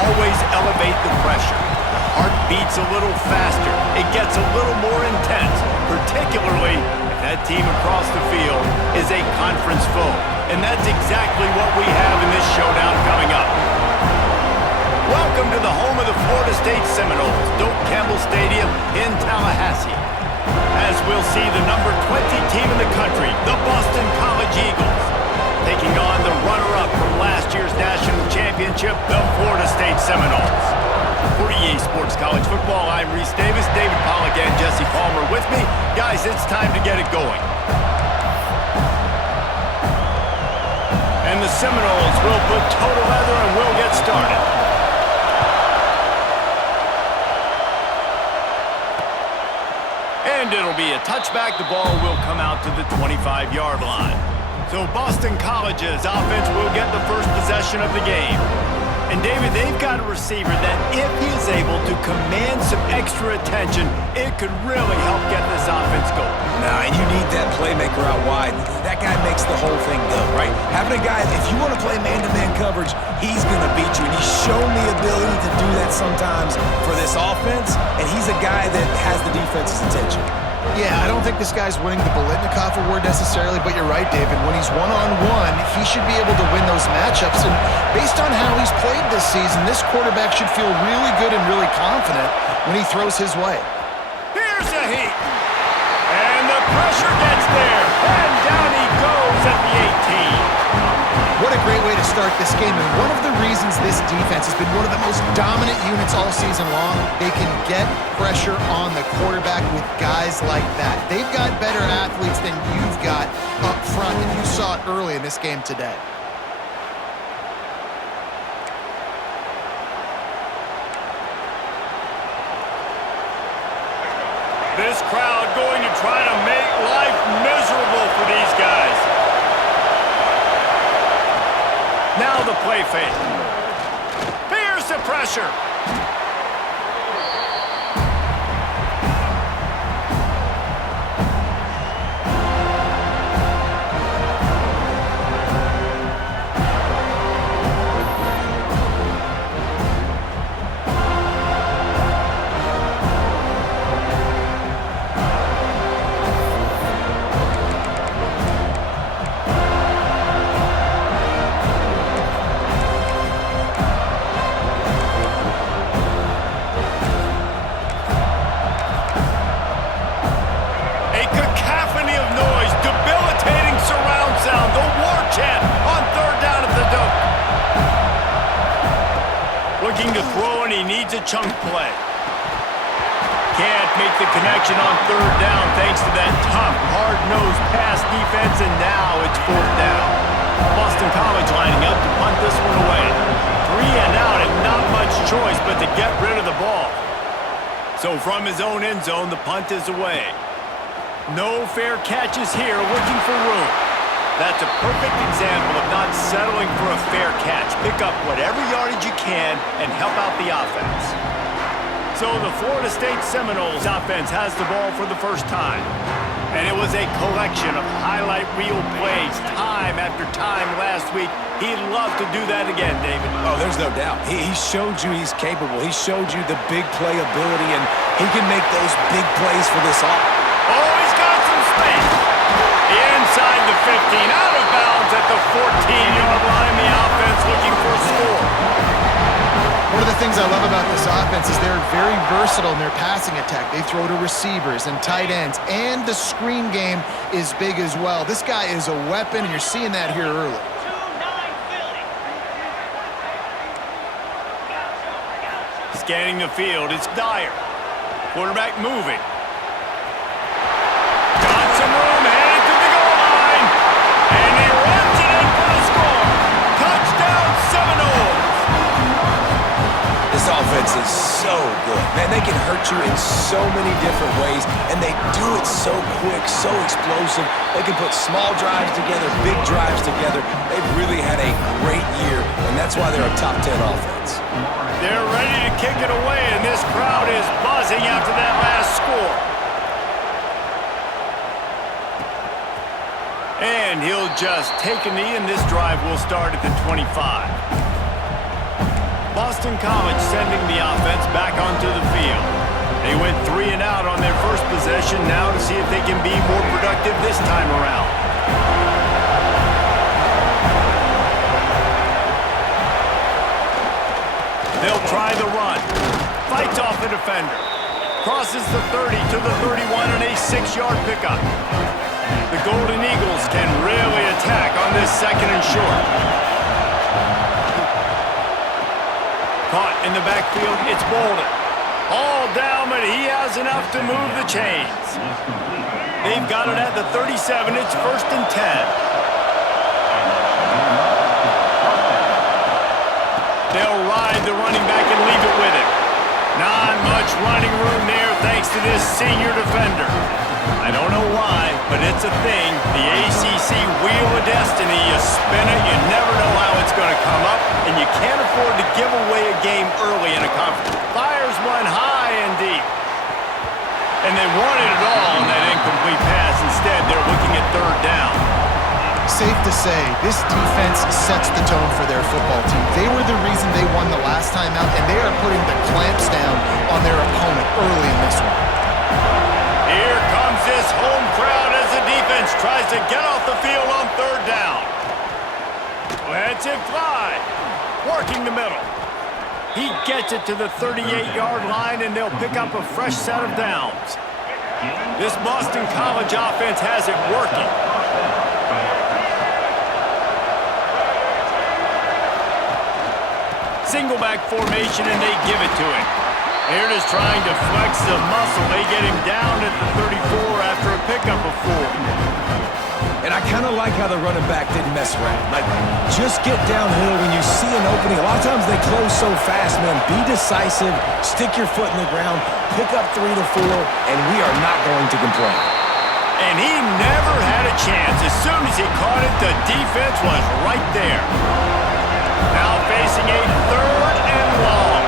always elevate the pressure. The heart beats a little faster. It gets a little more intense, particularly if that team across the field is a conference foe. And that's exactly what we have in this showdown coming up. Welcome to the home of the Florida State Seminoles, Doak Campbell Stadium in Tallahassee. As we'll see the number 20 team in the country, the Boston College Eagles, taking on the runner-up from last year's national championship, the Florida State Seminoles. For EA Sports College Football, I'm Reese Davis, David Pollack, and Jesse Palmer with me. Guys, it's time to get it going. And the Seminoles will put total leather and we'll get started. And it'll be a touchback. The ball will come out to the 25-yard line. So Boston College's offense will get the first possession of the game. And David, they've got a receiver that if he is able to command some extra attention, it could really help get this offense going. Nah, and you need that playmaker out wide. That guy makes the whole thing go, right? Having a guy, if you want to play man-to-man coverage, he's going to beat you. And he's shown the ability to do that sometimes for this offense, and he's a guy that has the defense's attention. Yeah, I don't think this guy's winning the Biletnikoff Award necessarily, but you're right, David. When he's one-on-one, he should be able to win those matchups. And based on how he's played this season, this quarterback should feel really good and really confident when he throws his way. Here's a heat. And the pressure gets there. And down he goes at the 18. What a great way to start this game. And one of the reasons this defense has been one of the most dominant units all season long, they can get pressure on the quarterback with guys like that. They've got better athletes than you've got up front, and you saw it early in this game today. This crowd going to try to make life miserable for these guys. Now the play fake. Here's the pressure. Looking to throw, and he needs a chunk play. Can't make the connection on third down thanks to that tough, hard-nosed pass defense, and now it's fourth down. Boston College lining up to punt this one away. 3 and out, and not much choice but to get rid of the ball. So from his own end zone, the punt is away. No fair catches here, looking for room. That's a perfect example of not settling for a fair catch. Pick up whatever yardage you can and help out the offense. So the Florida State Seminoles offense has the ball for the first time. And it was a collection of highlight reel plays time after time last week. He'd love to do that again, David. Oh, there's no doubt. He showed you he's capable. He showed you the big play ability, and he can make those big plays for this offense. Oh, he's got some space. Inside the 15, out of bounds at the 14-yard line. The offense looking for a score. One of the things I love about this offense is they're very versatile in their passing attack. They throw to receivers and tight ends, and the screen game is big as well. This guy is a weapon, and you're seeing that here early. Scanning the field, it's Dyer. Quarterback moving. Got some room, headed to the goal line. And he runs it in for the score. Touchdown, Seminoles. This offense is so good. Man, they can hurt you in so many different ways, and they do it so quick, so explosive. They can put small drives together, big drives together. They've really had a great year, and that's why they're a top 10 offense. They're ready to kick it away, and this crowd is buzzing after that last score. And he'll just take a knee, and this drive will start at the 25. Boston College sending the offense back onto the field. They went 3 and out on their first possession, now to see if they can be more productive this time around. They'll try the run. Fights off the defender. Crosses the 30 to the 31 on a 6-yard pickup. The Golden Eagles can really attack on this 2nd and short. Caught in the backfield, it's Bolden. All down, but he has enough to move the chains. They've got it at the 37. It's 1st and 10. They'll ride the running back and leave it with him. Not much running room there thanks to this senior defender. I don't know why, but it's a thing. The ACC Wheel of Destiny. You spin it, you never know how it's going to come up, and you can't afford to give away a game early in a conference. Fires one high and deep. And they wanted it all on that incomplete pass. Instead, they're looking at 3rd down. Safe to say, this defense sets the tone for their football team. They were the reason they won the last time out, and they are putting the clamps down on their opponent early in this one. Here comes this home crowd as the defense tries to get off the field on 3rd down. Lets it fly. Working the middle. He gets it to the 38-yard line, and they'll pick up a fresh set of downs. This Boston College offense has it working. Single back formation, and they give it to him. They're just trying to flex the muscle. They get him down at the 34 after a pickup of 4. And I kind of like how the running back didn't mess around. Like, just get downhill when you see an opening. A lot of times they close so fast, man. Be decisive, stick your foot in the ground, pick up 3 to 4, and we are not going to complain. And he never had a chance. As soon as he caught it, the defense was right there. Now facing a 3rd and long.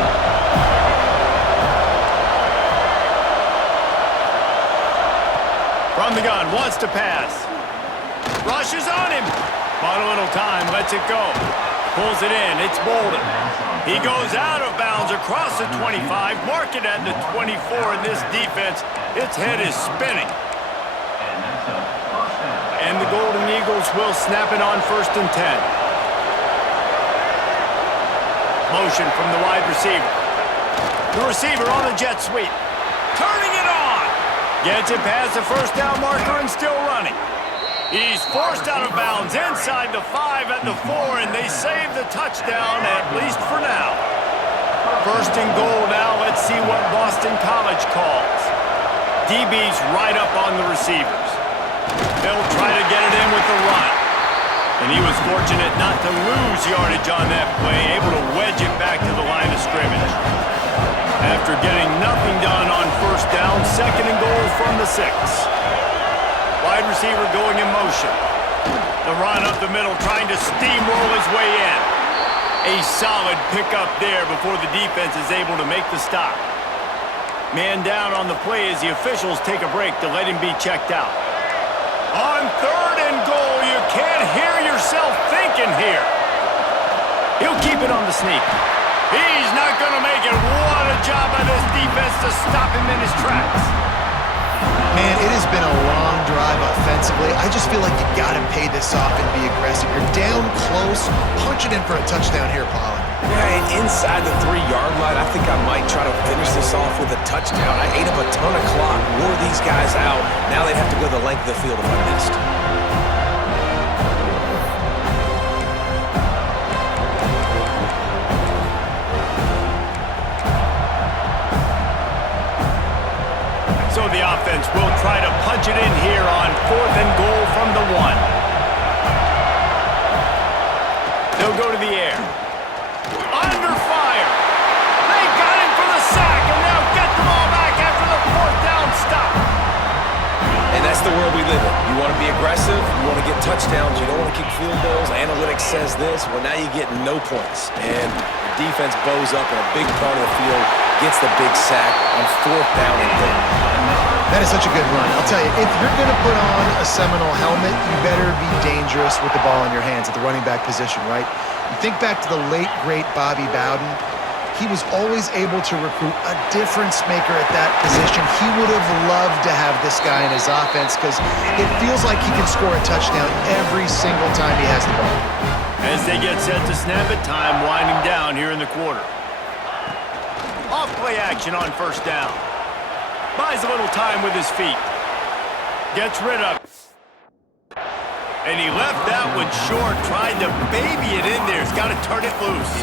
From the gun, wants to pass. Rushes on him. Bought a little time, lets it go. Pulls it in, it's Bolden. He goes out of bounds across the 25, mark it at the 24, and this defense, its head is spinning. And the Golden Eagles will snap it on 1st and 10. Motion from the wide receiver. The receiver on the jet sweep. Turning it on. Gets it past the 1st down marker and still running. He's forced out of bounds inside the 5 at the 4, and they save the touchdown, at least for now. 1st and goal now. Let's see what Boston College calls. DB's right up on the receivers. They'll try to get it in with the run. And he was fortunate not to lose yardage on that play, able to wedge it back to the line of scrimmage. After getting nothing done on 1st down, 2nd and goal from the 6. Wide receiver going in motion. The run up the middle, trying to steamroll his way in. A solid pickup there before the defense is able to make the stop. Man down on the play as the officials take a break to let him be checked out. On 3rd and goal, you can't hear yourself thinking here. He'll keep it on the sneak. He's not going to make it. What a job by this defense to stop him in his tracks. Man, it has been a long drive offensively. I just feel like you got to pay this off and be aggressive. You're down close. Punch it in for a touchdown here, Pollard. Yeah, and inside the 3-yard line, I think I might try to finish this off with a touchdown. I ate up a ton of clock, wore these guys out. Now they'd have to go the length of the field if I missed. So the offense will try to punch it in here on 4th and goal from the 1. They'll go to the air. Under fire. They got him for the sack, and they'll get the ball back after the 4th down stop. And that's the world we live in. You want to be aggressive, you want to get touchdowns, you don't want to kick field goals. Analytics says this. Well, now you get no points. And the defense bows up in a big part of the field, gets the big sack on 4th down and 10. That is such a good run. I'll tell you, if you're going to put on a Seminole helmet, you better be dangerous with the ball in your hands at the running back position, right? You think back to the late, great Bobby Bowden. he was always able to recruit a difference maker at that position. He would have loved to have this guy in his offense because it feels like he can score a touchdown every single time he has the ball. As they get set to snap it, time winding down here in the quarter. Off play action on first down. Buys a little time with his feet. Gets rid of it. And he left that one short, tried to baby it in there. He's got to turn it loose.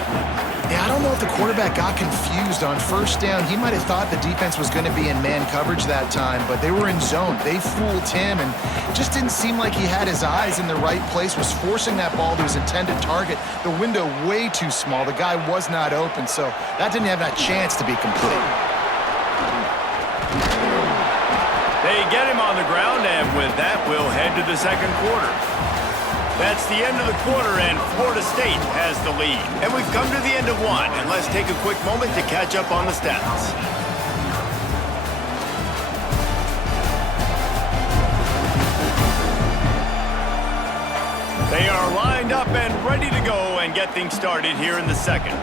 Yeah, I don't know if the quarterback got confused on first down. He might have thought the defense was going to be in man coverage that time, but they were in zone. They fooled him and just didn't seem like he had his eyes in the right place, was forcing that ball to his intended target. The window way too small. The guy was not open, so that didn't have that chance to be complete. They get him on the ground, and with that, we'll head to the second quarter. That's the end of the quarter, and Florida State has the lead. And we've come to the end of one, and let's take a quick moment to catch up on the stats. They are lined up and ready to go and get things started here in the second.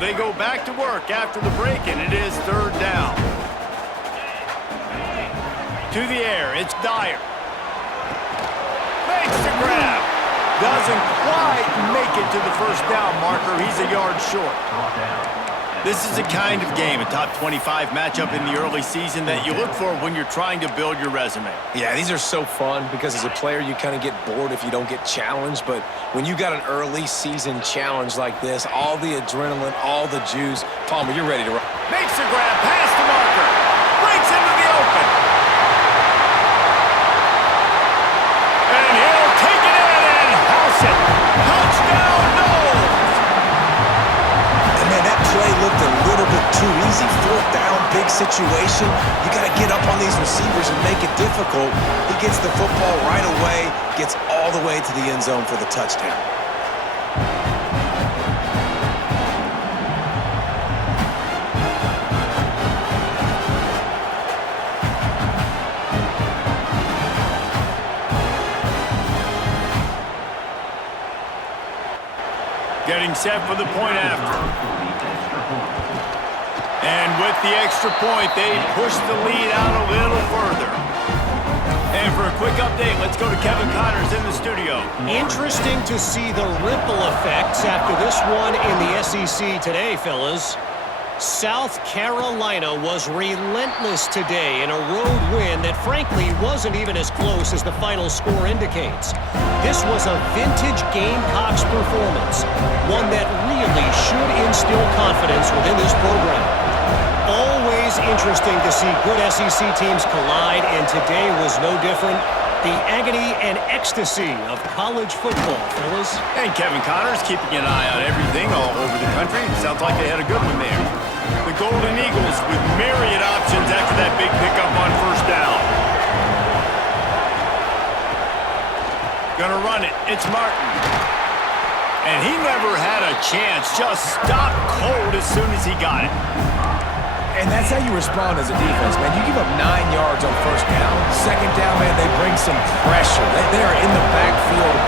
They go back to work after the break, and it is third down. To the air, it's Dyer. Makes the grab. Doesn't quite make it to the first down marker. He's a yard short. This is the kind of game, a top 25 matchup in the early season that you look for when you're trying to build your resume. Yeah, these are so fun because as a player, you kind of get bored if you don't get challenged. But when you got an early season challenge like this, all the adrenaline, all the juice, Palmer, you're ready to run. Makes the grab, past the marker. Breaks into the open. And he'll take it in and house it. Touchdown, Noles! And man, that play looked a little bit too easy. Fourth down, big situation. You got to get up on these receivers and make it difficult. He gets the football right away, gets all the way to the end zone for the touchdown. Getting set for the point after. And with the extra point, they push the lead out a little further. And for a quick update, let's go to Kevin Connors in the studio. Interesting to see the ripple effects after this one in the SEC today, fellas. South Carolina was relentless today in a road win that frankly wasn't even as close as the final score indicates. This was a vintage Gamecocks performance, one that really should instill confidence within this program. Always interesting to see good SEC teams collide, and today was no different. The agony and ecstasy of college football, fellas. And Kevin Connors keeping an eye on everything all over the country. Sounds like they had a good one there. The Golden Eagles with myriad options after that big pickup on first down. Gonna run it. It's Martin. And he never had a chance. Just stopped cold as soon as he got it. And that's how you respond as a defense, man. You give up 9 yards on first down. Second down, man, they bring some pressure. They are in the backfield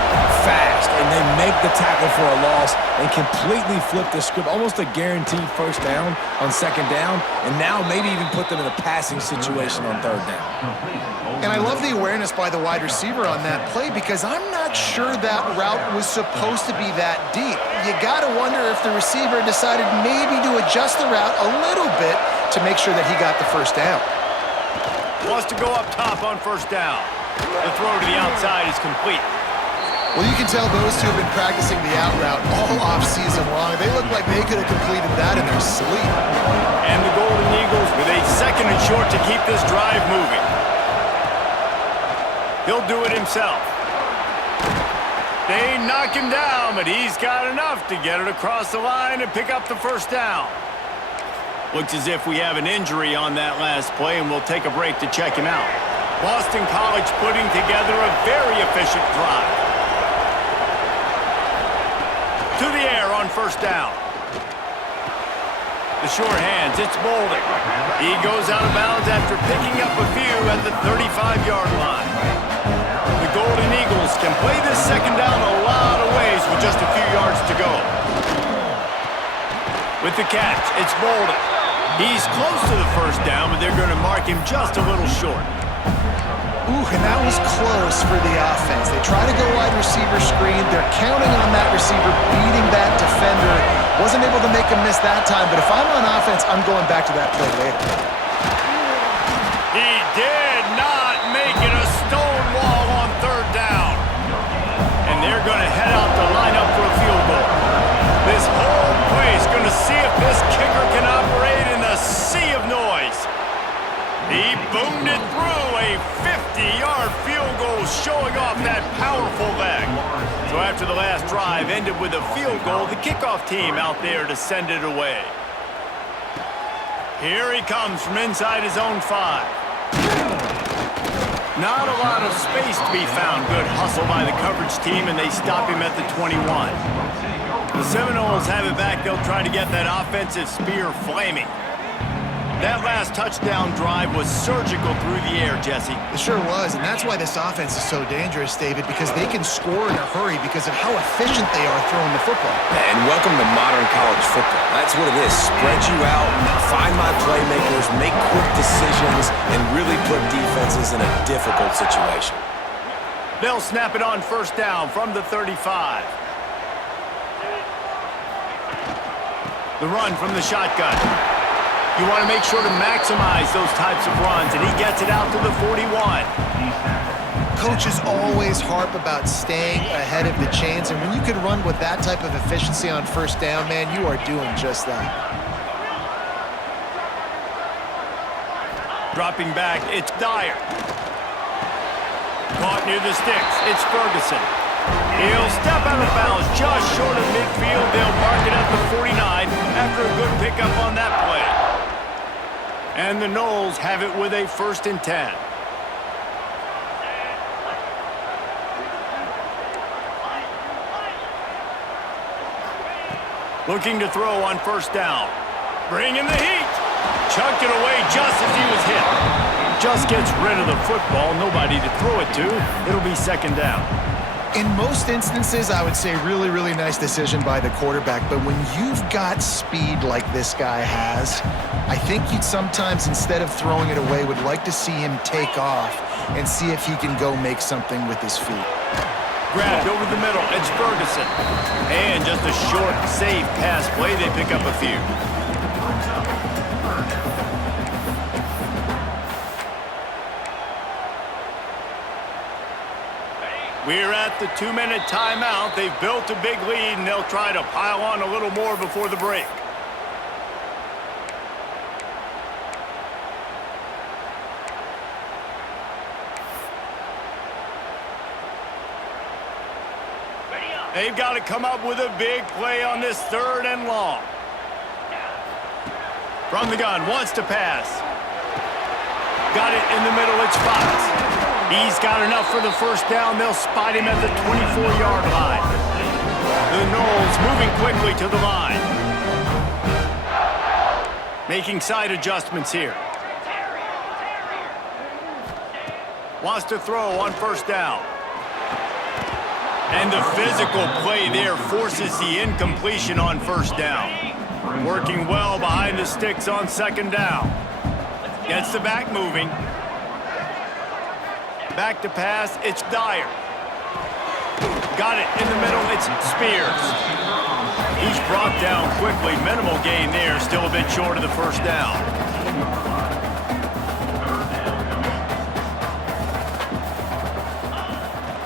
fast, and they make the tackle for a loss and completely flip the script. Almost a guaranteed first down on second down, and now maybe even put them in a passing situation on third down. And I love the awareness by the wide receiver on that play because I'm not sure that route was supposed to be that deep. You got to wonder if the receiver decided maybe to adjust the route a little bit to make sure that he got the first down. Wants to go up top on first down. The throw to the outside is complete. Well, you can tell those two have been practicing the out route all off-season long. They look like they could have completed that in their sleep. And the Golden Eagles with a second and short to keep this drive moving. He'll do it himself. They knock him down, but he's got enough to get it across the line and pick up the first down. Looks as if we have an injury on that last play, and we'll take a break to check him out. Boston College putting together a very efficient drive. To the air on first down. The short hands, it's Bolden. He goes out of bounds after picking up a few at the 35-yard line. The Golden Eagles can play this second down a lot of ways with just a few yards to go. With the catch, it's Bolden. He's close to the first down, but they're going to mark him just a little short. Ooh, and that was close for the offense. They try to go wide receiver screen. They're counting on that receiver beating that defender. Wasn't able to make him miss that time, but if I'm on offense, I'm going back to that play later. He did not make it a stone wall on third down. And they're going to head out to line up for a field goal. This whole place going to see if this kicker can operate in the sea of noise. He boomed it through a 50-yard field goal, showing off that powerful leg. So after the last drive ended with a field goal, the kickoff team out there to send it away. Here he comes from inside his own 5. Not a lot of space to be found. Good hustle by the coverage team, and they stop him at the 21. The Seminoles have it back. They'll try to get that offensive spear flaming. That last touchdown drive was surgical through the air, Jesse. It sure was, and that's why this offense is so dangerous, David, because they can score in a hurry because of how efficient they are throwing the football. And welcome to modern college football. That's what it is. Spread you out, find my playmakers, make quick decisions, and really put defenses in a difficult situation. They'll snap it on first down from the 35. The run from the shotgun. You want to make sure to maximize those types of runs, and he gets it out to the 41. Coaches always harp about staying ahead of the chains, and when you can run with that type of efficiency on first down, man, you are doing just that. Dropping back, it's Dyer. Caught near the sticks, it's Ferguson. He'll step out of bounds just short of midfield. They'll mark it at the 49 after a good pickup on that play. And the Noles have it with a 1st and 10. Looking to throw on first down. Bringing the heat. Chucked it away just as he was hit. Just gets rid of the football. Nobody to throw it to. It'll be 2nd down. In most instances, I would say really, really nice decision by the quarterback. But when you've got speed like this guy has, I think you'd sometimes, instead of throwing it away, would like to see him take off and see if he can go make something with his feet. Grabbed over the middle. It's Ferguson. And just a short, safe pass play. They pick up a few. We're at the 2-minute timeout. They've built a big lead, and they'll try to pile on a little more before the break. They've got to come up with a big play on this 3rd and long. From the gun, wants to pass. Got it in the middle, it's Fox. He's got enough for the first down. They'll spot him at the 24-yard line. The Noles moving quickly to the line. Making side adjustments here. Wants to throw on first down. And the physical play there forces the incompletion on first down. Working well behind the sticks on 2nd down. Gets the back moving. Back to pass, it's Dyer. Got it in the middle, it's Spears. He's brought down quickly. Minimal gain there, still a bit short of the first down.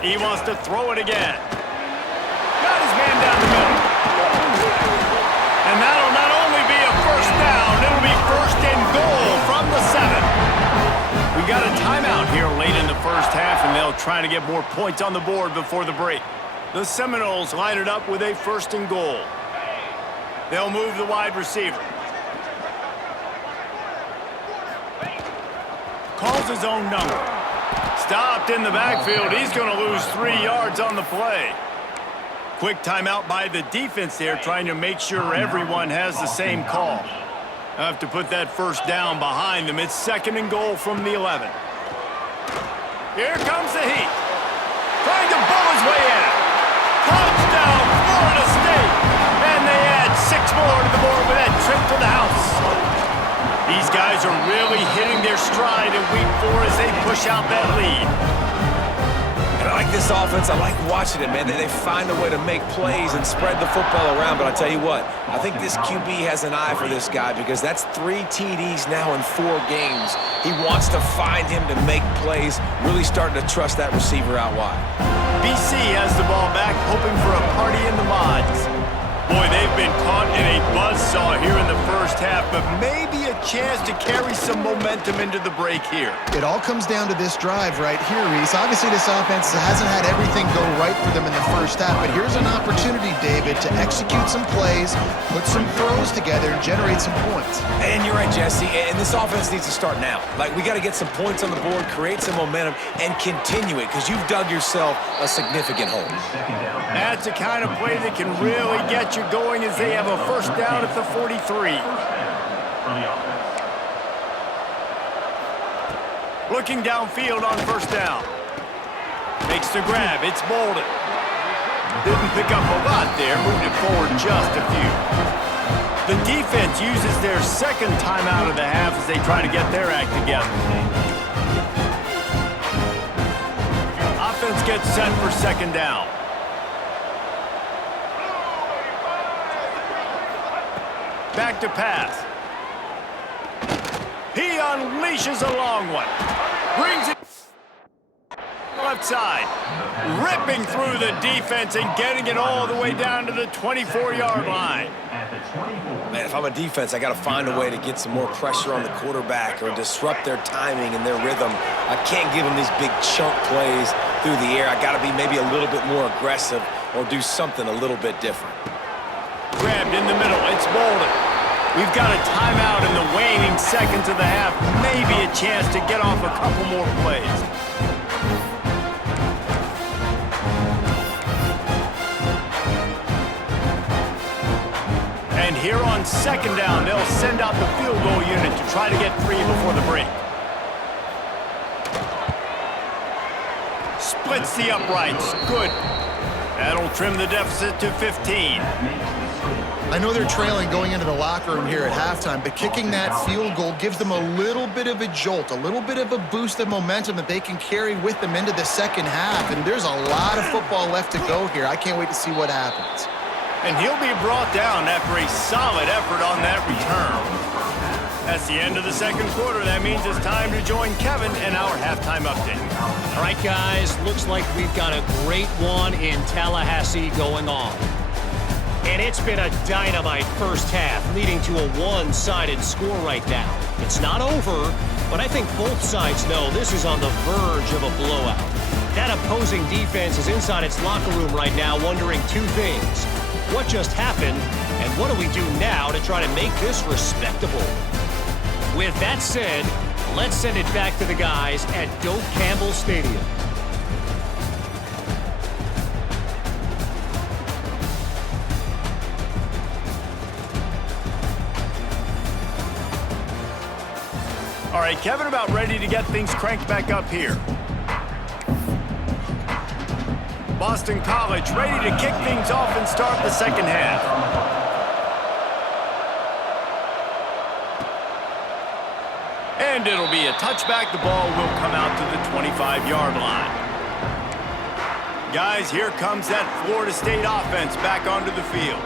He wants to throw it again. Got his man down the middle. And that'll not only be a first down, it'll be 1st and goal from the 7. We got a timeout here late in the first half, and they'll try to get more points on the board before the break. The Seminoles line it up with a 1st and goal. They'll move the wide receiver. Calls his own number. Stopped in the backfield. He's going to lose 3 yards on the play. Quick timeout by the defense there, trying to make sure everyone has the same call. I have to put that first down behind them. It's 2nd and goal from the 11. Here comes the heat. Trying to bull his way in. Touchdown, Florida State. And they add 6 more to the board with that trip to the house. These guys are really hitting their stride in week 4 as they push out that lead. And I like this offense. I like watching it, man. They find a way to make plays and spread the football around. But I tell you what, I think this QB has an eye for this guy because that's 3 TDs now in 4 games. He wants to find him to make plays, really starting to trust that receiver out wide. BC has the ball back, hoping for a party in the mods. Boy, they've been caught in a buzzsaw here in the first half, but maybe a chance to carry some momentum into the break here. It all comes down to this drive right here, Reese. Obviously, this offense hasn't had everything go right for them in the first half, but here's an opportunity, David, to execute some plays, put some throws together, and generate some points. And you're right, Jesse, and this offense needs to start now. Like, we got to get some points on the board, create some momentum, and continue it, because you've dug yourself a significant hole. That's the kind of play that can really get you going as they have a first down at the 43. Looking downfield on first down. Makes the grab. It's Bolden. Didn't pick up a lot there. Moved it forward just a few. The defense uses their 2nd timeout of the half as they try to get their act together. Offense gets set for 2nd down. Back to pass. He unleashes a long one. Brings it left side. Ripping through the defense and getting it all the way down to the 24-yard line. Man, if I'm a defense, I got to find a way to get some more pressure on the quarterback or disrupt their timing and their rhythm. I can't give them these big chunk plays through the air. I got to be maybe a little bit more aggressive or do something a little bit different. Grabbed in the middle. It's Bolden. We've got a timeout in the waning seconds of the half. Maybe a chance to get off a couple more plays. And here on 2nd down, they'll send out the field goal unit to try to get 3 before the break. Splits the uprights. Good. That'll trim the deficit to 15. I know they're trailing going into the locker room here at halftime, but kicking that field goal gives them a little bit of a jolt, a little bit of a boost of momentum that they can carry with them into the 2nd half. And there's a lot of football left to go here. I can't wait to see what happens. And he'll be brought down after a solid effort on that return. That's the end of the 2nd quarter. That means it's time to join Kevin and our halftime update. All right, guys, looks like we've got a great one in Tallahassee going on. And it's been a dynamite first half, leading to a one-sided score right now. It's not over, but I think both sides know this is on the verge of a blowout. That opposing defense is inside its locker room right now wondering 2 things. What just happened, and what do we do now to try to make this respectable? With that said, let's send it back to the guys at Doak Campbell Stadium. All right, Kevin, about ready to get things cranked back up here. Boston College ready to kick things off and start the 2nd half. And it'll be a touchback. The ball will come out to the 25-yard line. Guys, here comes that Florida State offense back onto the field.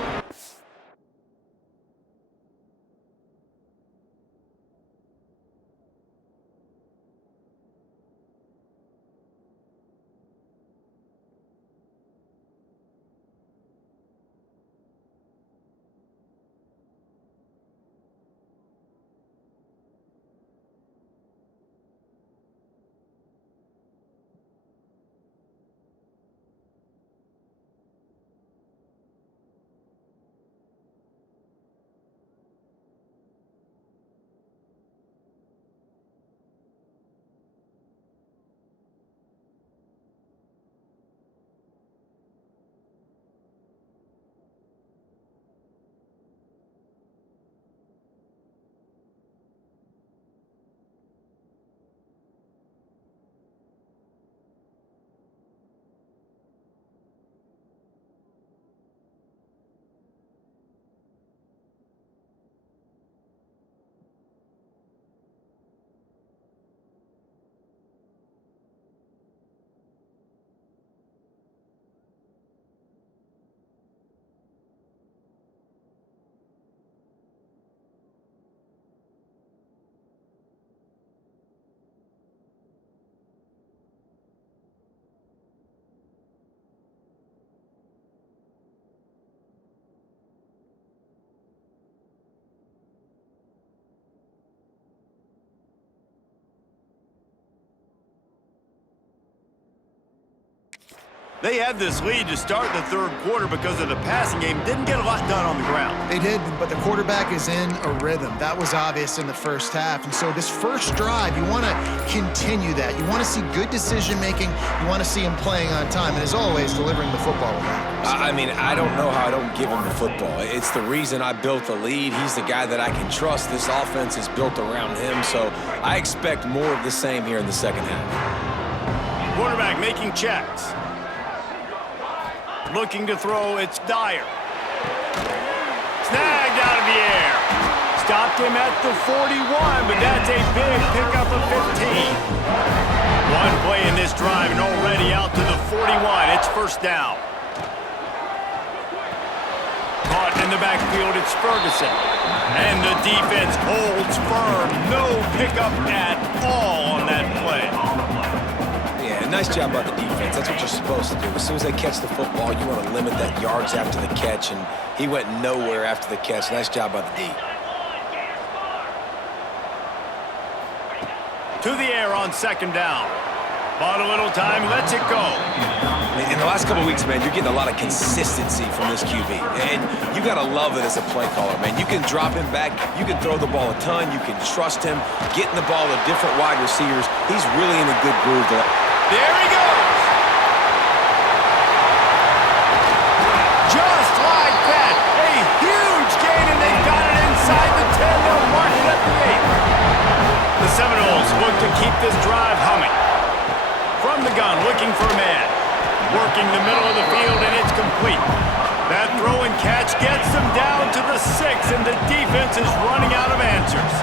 They had this lead to start the third quarter because of the passing game. Didn't get a lot done on the ground. They did, but the quarterback is in a rhythm. That was obvious in the first half. And so this first drive, you want to continue that. You want to see good decision-making. You want to see him playing on time. And as always, delivering the football with accuracy. I mean, I don't know how I don't give him the football. It's the reason I built the lead. He's the guy that I can trust. This offense is built around him. So I expect more of the same here in the second half. Quarterback making checks. Looking to throw, it's Dyer. Snagged out of the air. Stopped him at the 41, but that's a big pickup of 15. One play in this drive and already out to the 41. It's first down. Caught in the backfield, it's Ferguson. And the defense holds firm. No pickup at all on that play. Yeah, nice job by the defense. That's what you're supposed to do. As soon as they catch the football, you want to limit that yards after the catch, and he went nowhere after the catch. Nice job by the D. To the air on second down. Bought a little time, lets it go. In the last couple of weeks, man, you're getting a lot of consistency from this QB. And you got to love it as a play caller, man. You can drop him back. You can throw the ball a ton. You can trust him. Getting the ball to different wide receivers. He's really in a good groove. There he goes. Just like that. A huge gain, and they got it inside the 10. They'll mark it at the 8. The Seminoles look to keep this drive humming. From the gun, looking for a man. Working the middle of the field, and it's complete. That throw and catch gets them down to the 6, and the defense is running out of answers.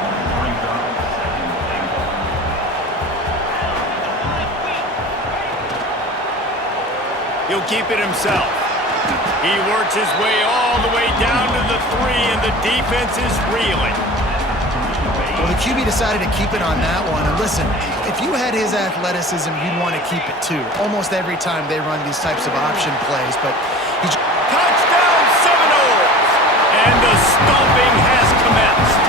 He'll keep it himself. He works his way all the way down to the 3, and the defense is reeling. Well, the QB decided to keep it on that one. And listen, if you had his athleticism, you'd want to keep it too. Almost every time they run these types of option plays, but he's... Touchdown Seminoles! And the stomping has commenced.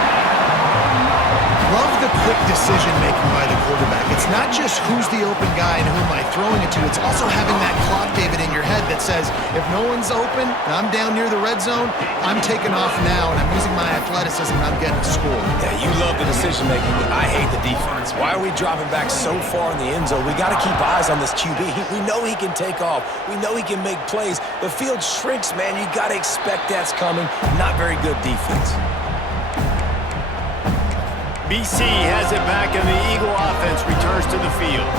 Love the quick decision-making by the quarterback. It's not just who's the open guy and who am I throwing it to. It's also having that clock, David, in your head that says, if no one's open and I'm down near the red zone, I'm taking off now and I'm using my athleticism and I'm getting a score. Yeah, you love the decision-making. I hate the defense. Why are we dropping back so far in the end zone? We got to keep eyes on this QB. We know he can take off. We know he can make plays. The field shrinks, man. You got to expect that's coming. Not very good defense. BC has it back, and the Eagle offense returns to the field.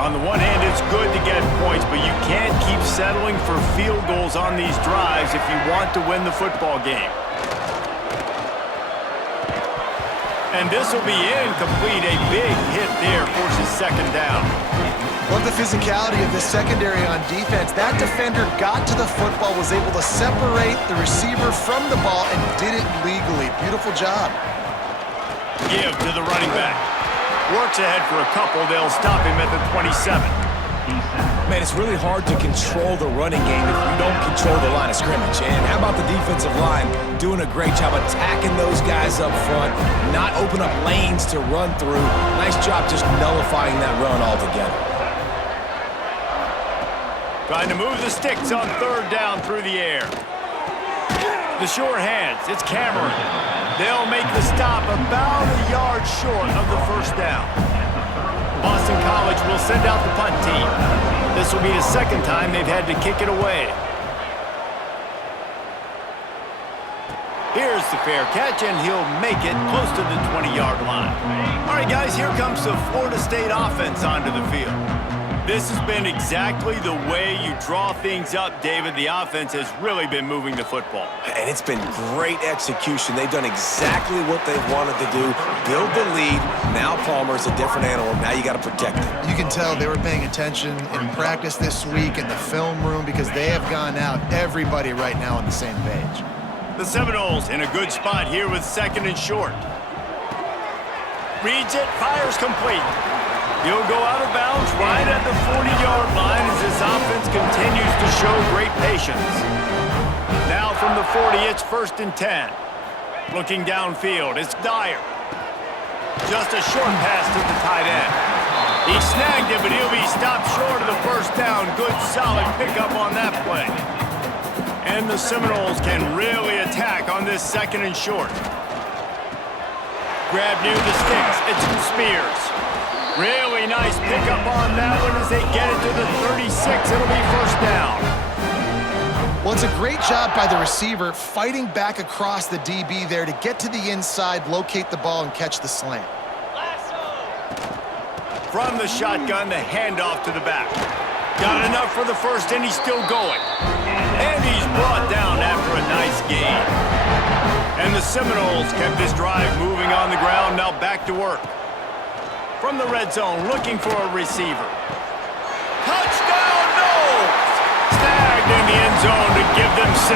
On the one hand, it's good to get points, but you can't keep settling for field goals on these drives if you want to win the football game. And this will be incomplete. A big hit there forces second down. Love the physicality of this secondary on defense. That defender got to the football, was able to separate the receiver from the ball, and did it legally. Beautiful job. Give to the running back. Works ahead for a couple. They'll stop him at the 27. Man, it's really hard to control the running game if you don't control the line of scrimmage. And how about the defensive line doing a great job attacking those guys up front, not open up lanes to run through. Nice job just nullifying that run altogether. Trying to move the sticks on third down through the air. The sure hands. It's Cameron. They'll make the stop about a yard short of the first down. Boston College will send out the punt team. This will be the second time they've had to kick it away. Here's the fair catch, and he'll make it close to the 20-yard line. All right, guys, here comes the Florida State offense onto the field. This has been exactly the way you draw things up, David. The offense has really been moving the football. And it's been great execution. They've done exactly what they wanted to do. Build the lead. Now Palmer's a different animal. Now you got to protect him. You can tell they were paying attention in practice this week in the film room because they have gone out, everybody right now on the same page. The Seminoles in a good spot here with second and short. Reads it, fires complete. He'll go out of bounds right at the 40-yard line as this offense continues to show great patience. Now from the 40, it's first and 10. Looking downfield, it's Dyer. Just a short pass to the tight end. He snagged it, but he'll be stopped short of the first down. Good, solid pickup on that play. And the Seminoles can really attack on this second and short. Grab near the sticks. It's Spears. Really nice pickup on that one as they get it to the 36. It'll be first down. Well, it's a great job by the receiver fighting back across the DB there to get to the inside, locate the ball, and catch the slant. From the shotgun, the handoff to the back. Got enough for the first, and he's still going. And he's brought down after a nice gain. And the Seminoles kept this drive moving on the ground, now back to work. From the red zone, looking for a receiver. Touchdown, no! Snagged in the end zone to give them 6.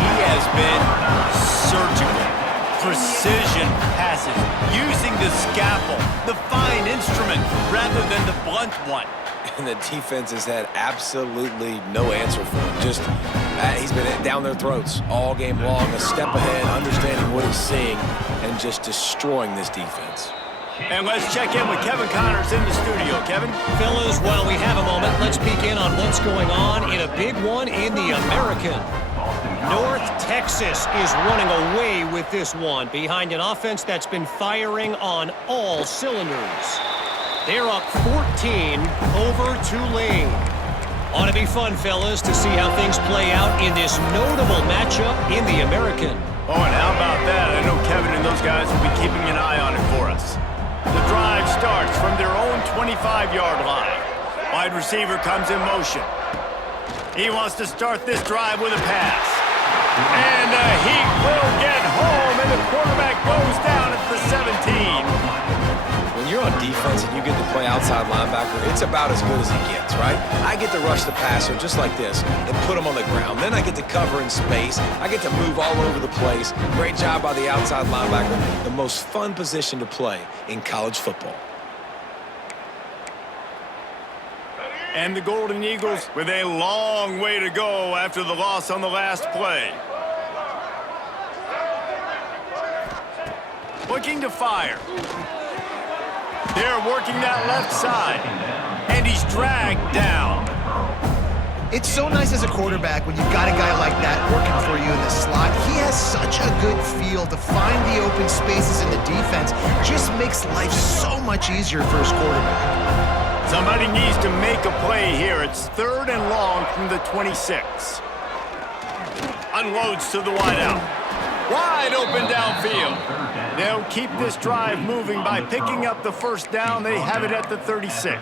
He has been surgical. Precision passes, using the scalpel, the fine instrument, rather than the blunt one. And the defense has had absolutely no answer for him. Just, he's been down their throats all game long, a step ahead, understanding what he's seeing, and just destroying this defense. And let's check in with Kevin Connors in the studio. Kevin? Fellas, while we have a moment, let's peek in on what's going on in a big one in the American. North Texas is running away with this one behind an offense that's been firing on all cylinders. They're up 14 over Tulane. Ought to be fun, fellas, to see how things play out in this notable matchup in the American. Oh, and how about that? I know Kevin and those guys will be keeping an eye on it for us. The drive starts from their own 25-yard line. Wide receiver comes in motion. He wants to start this drive with a pass. And he will get home, and the quarterback goes down at the 17. When you're on defense and you get to play outside linebacker, it's about as good as it gets, right? I get to rush the passer just like this and put him on the ground. Then I get to cover in space. I get to move all over the place. Great job by the outside linebacker. The most fun position to play in college football. And the Golden Eagles with a long way to go after the loss on the last play. Looking to fire. They're working that left side. And he's dragged down. It's so nice as a quarterback when you've got a guy like that working for you in the slot. He has such a good feel to find the open spaces in the defense. Just makes life so much easier for his quarterback. Somebody needs to make a play here. It's 3rd and long from the 26. Unloads to the wideout. Wide open downfield. They'll keep this drive moving by picking up the first down. They have it at the 36.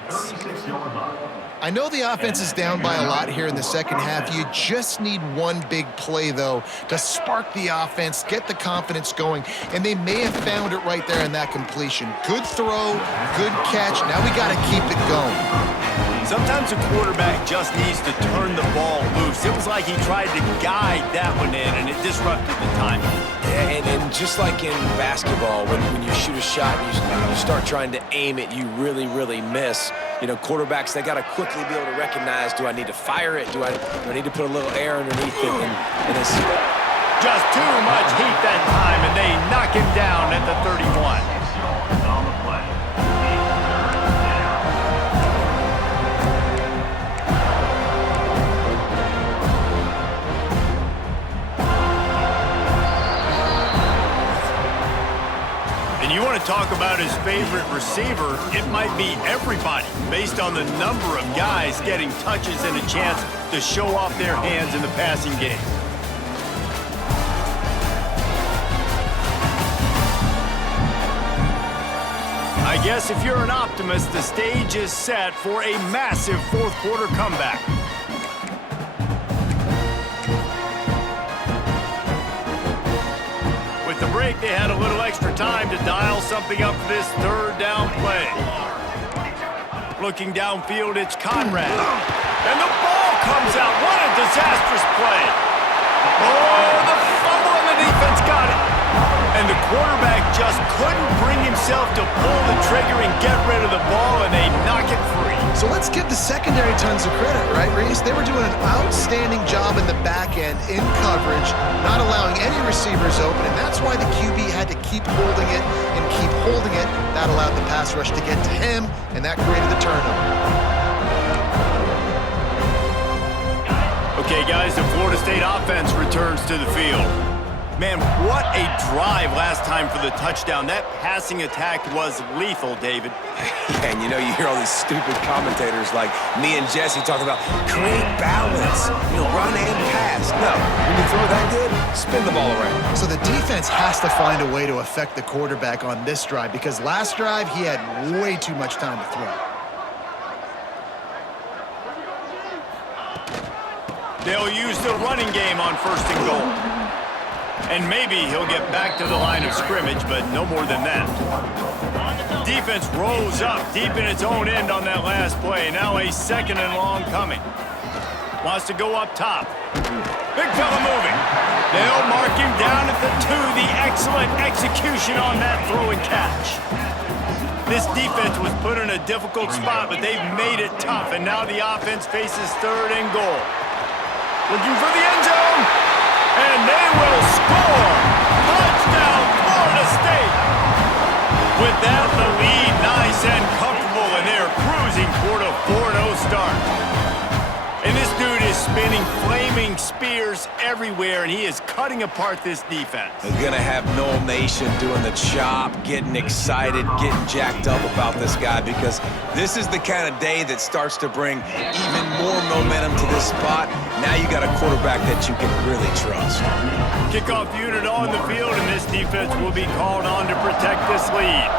I know the offense is down by a lot here in the second half. You just need one big play, though, to spark the offense, get the confidence going, and they may have found it right there in that completion. Good throw, good catch. Now we got to keep it going. Sometimes a quarterback just needs to turn the ball loose. It was like he tried to guide that one in, and it disrupted the timing. And just like in basketball, when you shoot a shot and you start trying to aim it, you really, really miss. You know, quarterbacks, they got to quickly be able to recognize, do I need to fire it? Do I need to put a little air underneath it? And it's just too much heat that time, and they knock him down at the 31. You want to talk about his favorite receiver, it might be everybody based on the number of guys getting touches and a chance to show off their hands in the passing game. I guess if you're an optimist, the stage is set for a massive fourth quarter comeback. Break, they had a little extra time to dial something up for this 3rd down play. Looking downfield, it's Conrad. And the ball comes out. What a disastrous play. Oh, the fumble and the defense got it. And the quarterback just couldn't bring himself to pull the trigger and get rid of the ball, and they knock it free. So let's give the secondary tons of credit, right, Reese? They were doing an outstanding job in the back end, in coverage, not allowing any receivers open, and that's why the QB had to keep holding it and keep holding it. That allowed the pass rush to get to him, and that created the turnover. Okay, guys, the Florida State offense returns to the field. Man, what a drive last time for the touchdown. That passing attack was lethal, David. And you know, you hear all these stupid commentators like me and Jesse talking about create balance, run and pass. No, when you throw that good, spin the ball around. So the defense has to find a way to affect the quarterback on this drive because last drive he had way too much time to throw. They'll use the running game on 1st and goal. And maybe he'll get back to the line of scrimmage, but no more than that. Defense rolls up deep in its own end on that last play. Now a 2nd and long coming. Wants to go up top. Big fella moving. They'll mark him down at the 2. The excellent execution on that throw and catch. This defense was put in a difficult spot, but they've made it tough. And now the offense faces 3rd and goal. Looking for the end zone, and they will score! Touchdown, Florida State! With that, the lead nice and comfortable, and they're cruising toward a 4-0 start. And this dude is spinning flaming spears everywhere, and he is cutting apart this defense. They're going to have Noel Nation doing the chop, getting excited, getting jacked up about this guy because this is the kind of day that starts to bring even more momentum to this spot. Now you got a quarterback that you can really trust. Kickoff unit on the field, and this defense will be called on to protect this lead.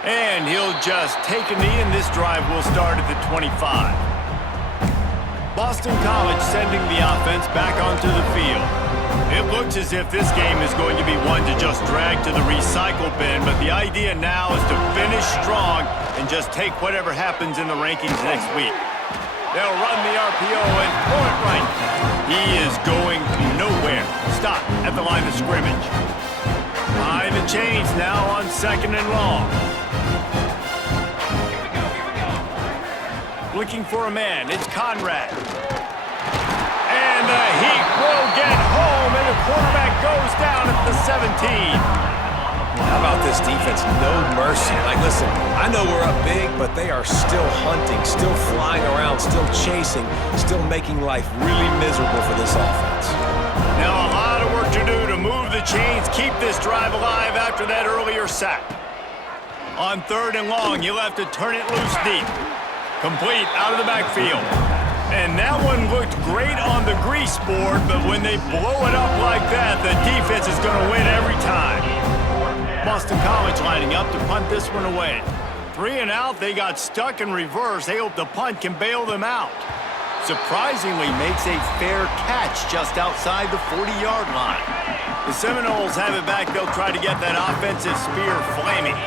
And he'll just take a knee, and this drive will start at the 25. Boston College sending the offense back onto the field. It looks as if this game is going to be one to just drag to the recycle bin, but the idea now is to finish strong and just take whatever happens in the rankings next week. They'll run the RPO and throw it right. He is going nowhere. Stop at the line of scrimmage. Behind the chains now on 2nd and long. Looking for a man, it's Conrad. And the heat will get home, and the quarterback goes down at the 17. How about this defense? No mercy. Like, listen, I know we're up big, but they are still hunting, still flying around, still chasing, still making life really miserable for this offense. Now a lot of work to do to move the chains, keep this drive alive after that earlier sack. On 3rd and long, you'll have to turn it loose deep. Complete out of the backfield. And that one looked great on the grease board, but when they blow it up like that, the defense is going to win every time. Boston College lining up to punt this one away. 3 and out, they got stuck in reverse. They hope the punt can bail them out. Surprisingly makes a fair catch just outside the 40-yard line. The Seminoles have it back. They'll try to get that offensive spear flaming.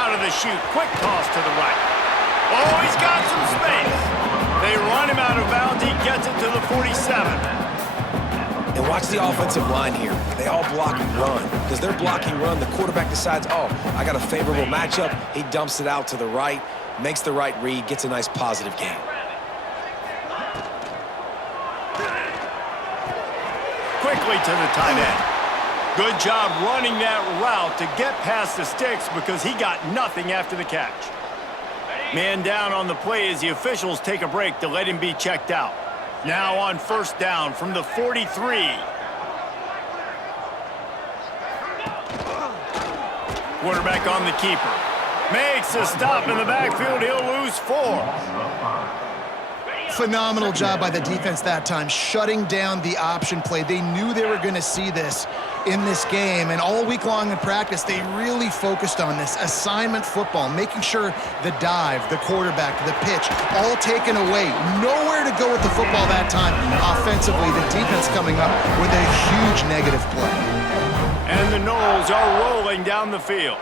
Out of the chute, quick toss to the right. Oh, he's got some space. They run him out of bounds. He gets it to the 47. And watch the offensive line here. They all block and run. Because they're blocking run, the quarterback decides, oh, I got a favorable matchup. He dumps it out to the right, makes the right read, gets a nice positive gain. Quickly to the tight end. Good job running that route to get past the sticks because he got nothing after the catch. Man down on the play as the officials take a break to let him be checked out. Now on 1st down from the 43. Quarterback on the keeper. Makes a stop in the backfield. He'll lose 4. Phenomenal job by the defense that time, shutting down the option play. They knew they were going to see this in this game, and all week long in practice, they really focused on this assignment football, making sure the dive, the quarterback, the pitch, all taken away. Nowhere to go with the football that time. Offensively, the defense coming up with a huge negative play. And the Noles are rolling down the field.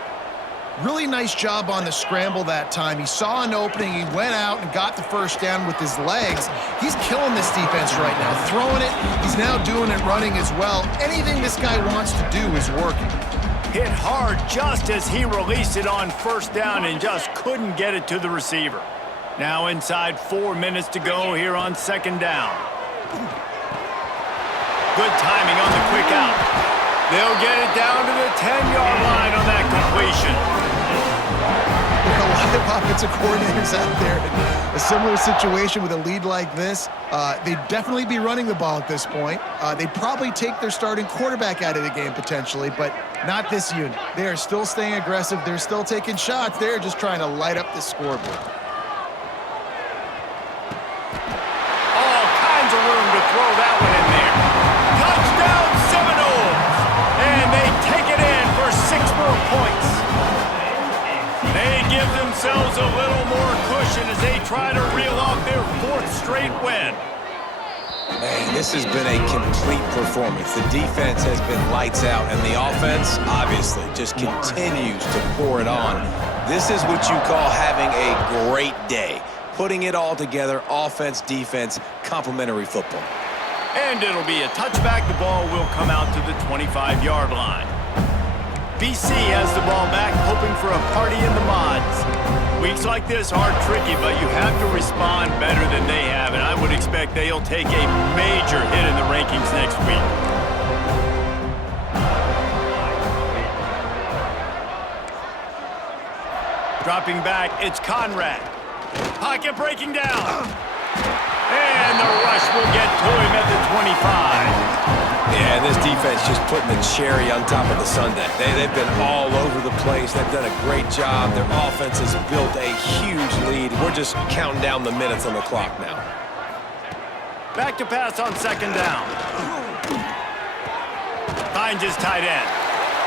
Really nice job on the scramble that time. He saw an opening, he went out and got the first down with his legs. He's killing this defense right now, throwing it. He's now doing it running as well. Anything this guy wants to do is working. Hit hard just as he released it on first down and just couldn't get it to the receiver. Now inside 4 minutes to go here on second down. Good timing on the quick out. They'll get it down to the 10-yard line on that completion. There are a lot of offensive coordinators out there in a similar situation with a lead like this. They'd definitely be running the ball at this point. They'd probably take their starting quarterback out of the game potentially, but not this unit. They are still staying aggressive. They're still taking shots. They're just trying to light up the scoreboard. All kinds of room to throw that one in there. Touchdown Seminoles! And they take it in for 6 more points. They give themselves a little more cushion as they try to reel off their 4th straight win. Man, this has been a complete performance. The defense has been lights out, and the offense, obviously, just continues to pour it on. This is what you call having a great day. Putting it all together, offense, defense, complementary football. And it'll be a touchback. The ball will come out to the 25-yard line. BC has the ball back, hoping for a party in the mods. Weeks like this are tricky, but you have to respond better than they have, and I would expect they'll take a major hit in the rankings next week. Dropping back, it's Conrad. Pocket breaking down. And the rush will get to him at the 25. Yeah, this defense just putting the cherry on top of the sundae. They've been all over the place. They've done a great job. Their offense has built a huge lead. We're just counting down the minutes on the clock now. Back to pass on second down. Finds his tight end.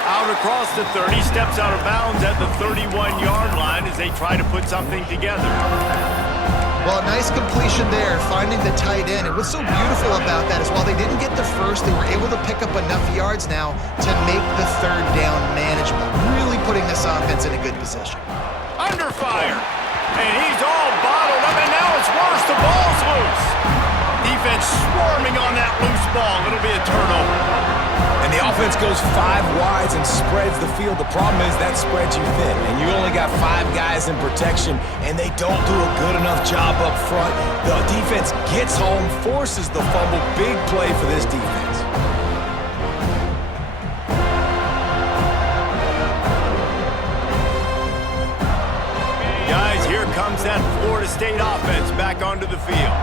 Out across the 30, steps out of bounds at the 31-yard line as they try to put something together. Well, nice completion there, finding the tight end. And what's so beautiful about that is while they didn't get the first, they were able to pick up enough yards now to make the third down manageable, really putting this offense in a good position. Under fire, and he's all bottled up, and now it's worse. The ball's loose. Defense swarming on that loose ball. It'll be a turnover. And the offense goes 5 wides and spreads the field. The problem is that spreads you thin, and you only got 5 guys in protection, and they don't do a good enough job up front. The defense gets home, forces the fumble. Big play for this defense. Guys, here comes that Florida State offense back onto the field.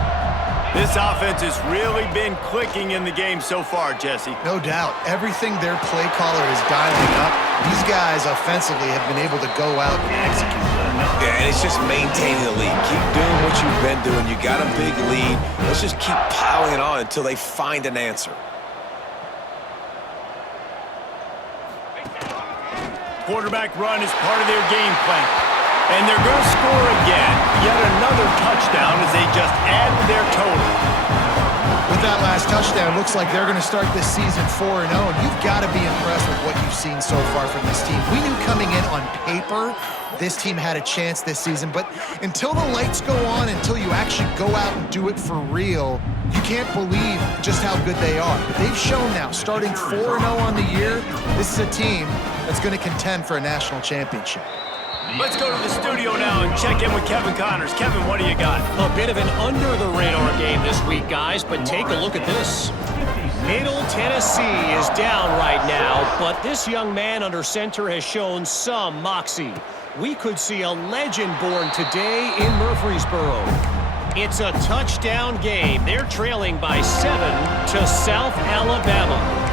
This offense has really been clicking in the game so far, Jesse. No doubt. Everything their play caller is dialing up, these guys offensively have been able to go out and execute. Yeah, and it's just maintaining the lead. Keep doing what you've been doing. You got a big lead. Let's just keep piling it on until they find an answer. Quarterback run is part of their game plan. And they're going to score again. Yet another touchdown as they just add to their total. With that last touchdown, looks like they're going to start this season 4-0. And you've got to be impressed with what you've seen so far from this team. We knew coming in on paper this team had a chance this season. But until the lights go on, until you actually go out and do it for real, you can't believe just how good they are. But they've shown now, starting 4-0 on the year, this is a team that's going to contend for a national championship. Let's go to the studio now and check in with Kevin Connors. Kevin, what do you got? A bit of an under-the-radar game this week, guys, but take a look at this. Middle Tennessee is down right now, but this young man under center has shown some moxie. We could see a legend born today in Murfreesboro. It's a touchdown game. They're trailing by 7 to South Alabama.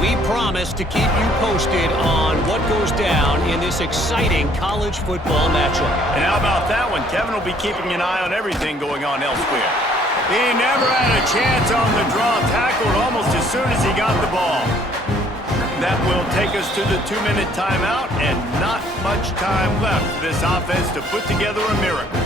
We promise to keep you posted on what goes down in this exciting college football matchup. And how about that one? Kevin will be keeping an eye on everything going on elsewhere. He never had a chance on the draw, tackled almost as soon as he got the ball. That will take us to the 2-minute timeout, and not much time left for this offense to put together a miracle.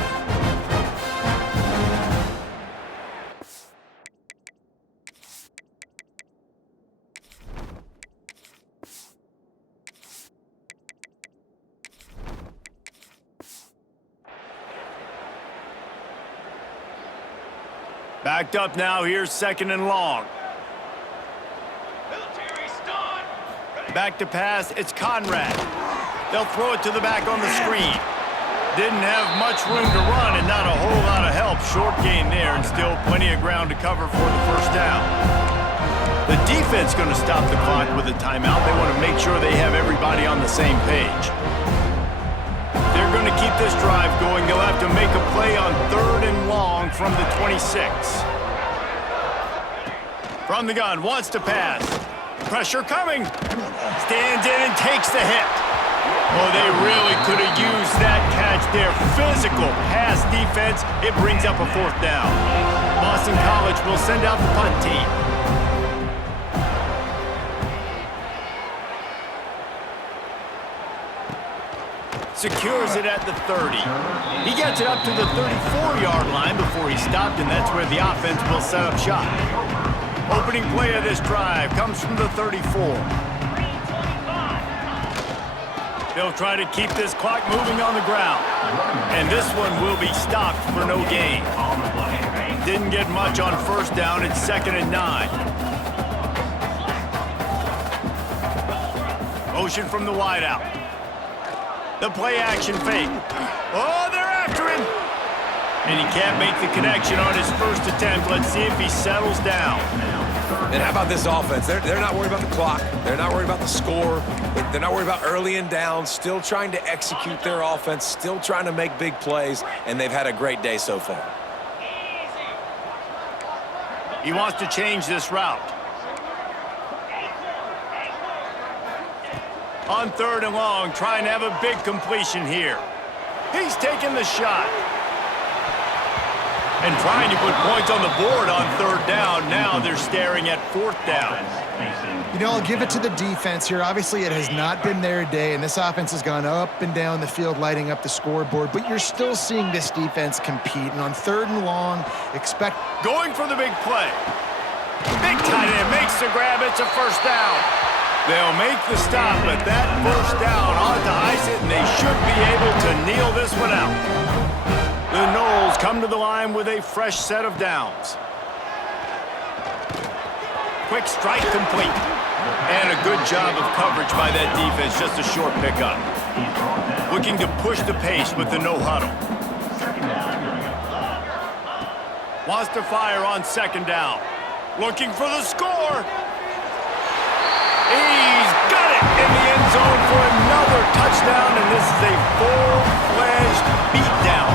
Backed up now, here's 2nd and long. Back to pass, it's Conrad. They'll throw it to the back on the screen. Didn't have much room to run and not a whole lot of help. Short gain there and still plenty of ground to cover for the 1st down. The defense going to stop the clock with a timeout. They want to make sure they have everybody on the same page. They're going to keep this drive going. They'll have to make a play on 3rd and long from the 26. From the gun, wants to pass. Pressure coming. Stands in and takes the hit. Oh, they really could have used that catch there. Physical pass defense. It brings up a 4th down. Boston College will send out the punt team. Secures it at the 30. He gets it up to the 34-yard line before he stopped, and that's where the offense will set up shop. Opening play of this drive comes from the 34. They'll try to keep this clock moving on the ground. And this one will be stopped for no gain. Didn't get much on 1st down. It's 2nd and 9. Motion from the wideout. The play action fake. Oh, they're after him. And he can't make the connection on his 1st attempt. Let's see if he settles down. And how about this offense? They're not worried about the clock. They're not worried about the score. They're not worried about early and down. Still trying to execute their offense. Still trying to make big plays. And they've had a great day so far. He wants to change this route. On 3rd and long, trying to have a big completion here. He's taking the shot. And trying to put points on the board on 3rd down. Now they're staring at 4th down. You know, I'll give it to the defense here. Obviously, it has not been their day, and this offense has gone up and down the field, lighting up the scoreboard. But you're still seeing this defense compete. And on 3rd and long, expect... Going for the big play. Big tight end makes the grab. It's a 1st down. They'll make the stop, but that 1st down ought to ice it, and they should be able to kneel this one out. The Noles come to the line with a fresh set of downs. Quick strike complete. And a good job of coverage by that defense, just a short pickup. Looking to push the pace with the no huddle. Wants to fire on 2nd down. Looking for the score. He's got it in the end zone for another touchdown, and this is a full-fledged beatdown.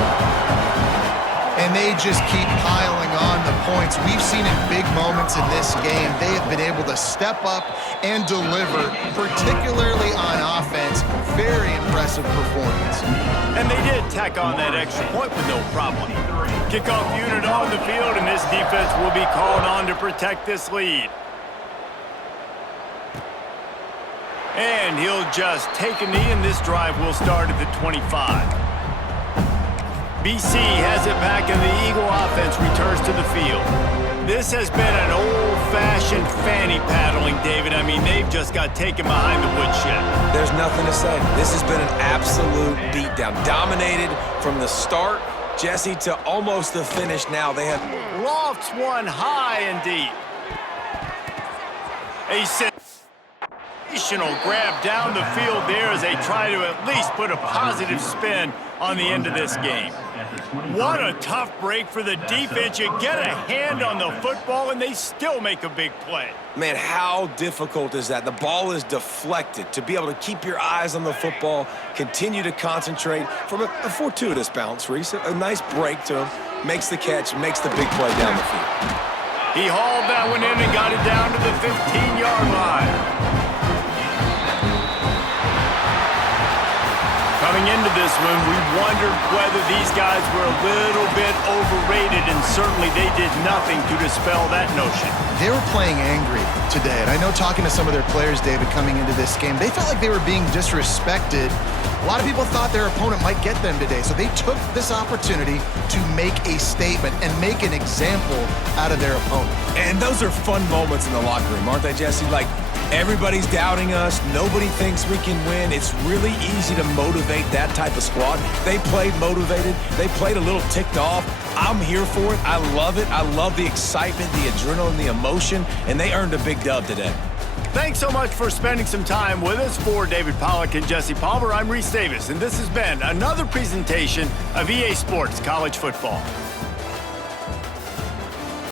And they just keep piling on the points. We've seen in big moments in this game, they have been able to step up and deliver, particularly on offense. Very impressive performance. And they did tack on that extra point with no problem. Kickoff unit on the field, and this defense will be called on to protect this lead. And he'll just take a knee, and this drive will start at the 25. BC has it back, and the Eagle offense returns to the field. This has been an old-fashioned fanny paddling, David. I mean, they've just got taken behind the woodshed. There's nothing to say. This has been an absolute beatdown. Dominated from the start, Jesse, to almost the finish now. They have lofts one high and deep. A sensational grab down the field there as they try to at least put a positive spin on the end of this game. What a tough break for the defense. You get a hand on the football, and they still make a big play. Man, how difficult is that? The ball is deflected. To be able to keep your eyes on the football, continue to concentrate from a fortuitous bounce, Reese. A nice break to him. Makes the catch, makes the big play down the field. He hauled that one in and got it down to the 15-yard line. Coming into this one, we wondered whether these guys were a little bit overrated, and certainly they did nothing to dispel that notion. They were playing angry today, and I know talking to some of their players, David, coming into this game, they felt like they were being disrespected. A lot of people thought their opponent might get them today, so they took this opportunity to make a statement and make an example out of their opponent. And those are fun moments in the locker room, aren't they, Jesse? Like, Everybody's doubting us. Nobody thinks we can win. It's really easy to motivate that type of squad. They played motivated. They played a little ticked off. I'm here for it. I love it. I love the excitement, the adrenaline, the emotion, and they earned a big dub today. Thanks so much for spending some time with us. For David Pollack and Jesse Palmer, I'm Reese Davis, and this has been another presentation of EA Sports College Football.